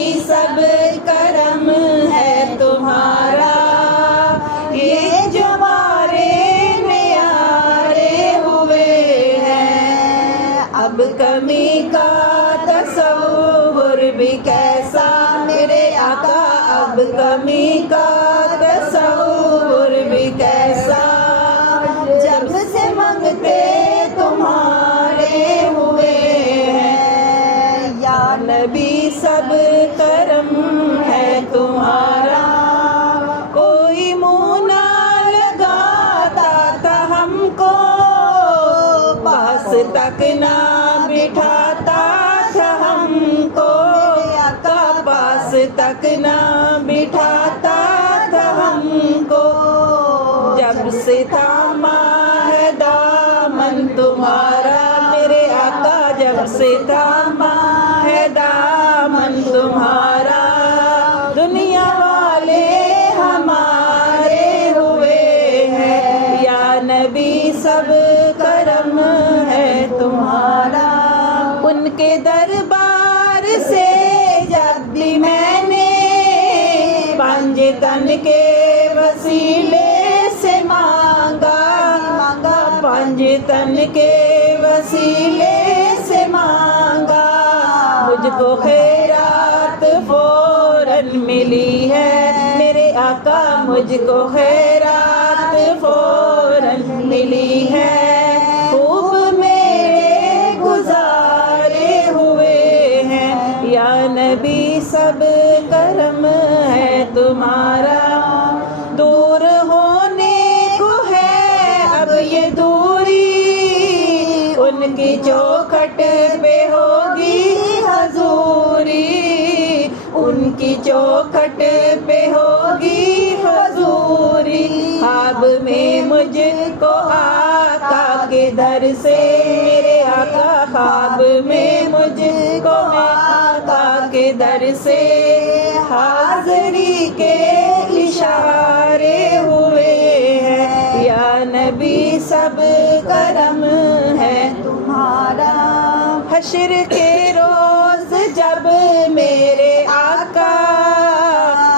سب کرم ہے تمہارا، یہ جو ہمارے نیارے ہوئے ہیں، اب کمی کا تصور بھی کیسا میرے آقا، اب کمی کا تصور بھی کیسا، جب سے منگتے تمہارے ہوئے ہیں، یا نبی سب کرم ہے تمہارا، کوئی منہ نہ لگاتا تھا ہم کو، پاس تک نہ بٹھاتا تھا ہم کو، پاس تک نہ بٹھاتا تھا ہم کو، جب سے تھاما ہے دامن تمہارا میرے آقا، جب سے تھاما ہے دامن تمہارا، دنیا والے ہمارے ہوئے ہیں، یا نبی سب کرم ہے تمہارا، ان کے دربار سے جب بھی میں نے پنج تن کے وسیلے سے مانگا، پنج تن کے وسیلے سے مانگا، مجھ کو خیرات فوراً ملی ہے میرے آقا، مجھ کو خیرات فوراً ملی ہے، خوب میرے گزارے ہوئے ہیں، یا نبی سب کرم ہے تمہارا، دور ہونے کو ہے اب یہ دوری، ان کی چوکھٹ پہ ہوگی حضوری، ان کی چوکھٹ پہ ہوگی حضوری، خواب میں مجھ کو آقا کے در سے میرے آقا، خواب میں مجھ کو آقا کے در سے حاضری کے اشارے ہوئے ہیں، یا نبی سب کرم ہے تمہارا، حشر کے روز جب میرے آقا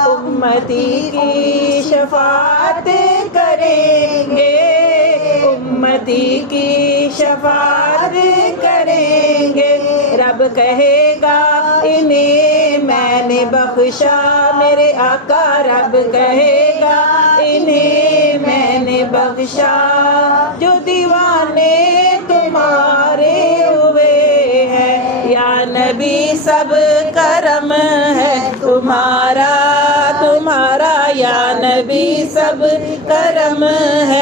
امتی کی شفاعت کریں گے، امتی کی شفاعت کریں گے، رب کہے گا انہیں میں نے بخشا میرے آقا، رب کہے گا انہیں میں نے بخشا، جو دیوانے تمہارے ہوئے ہیں، یا نبی سب کرم ہے تمہارا، تمہارا یا نبی سب کرم ہے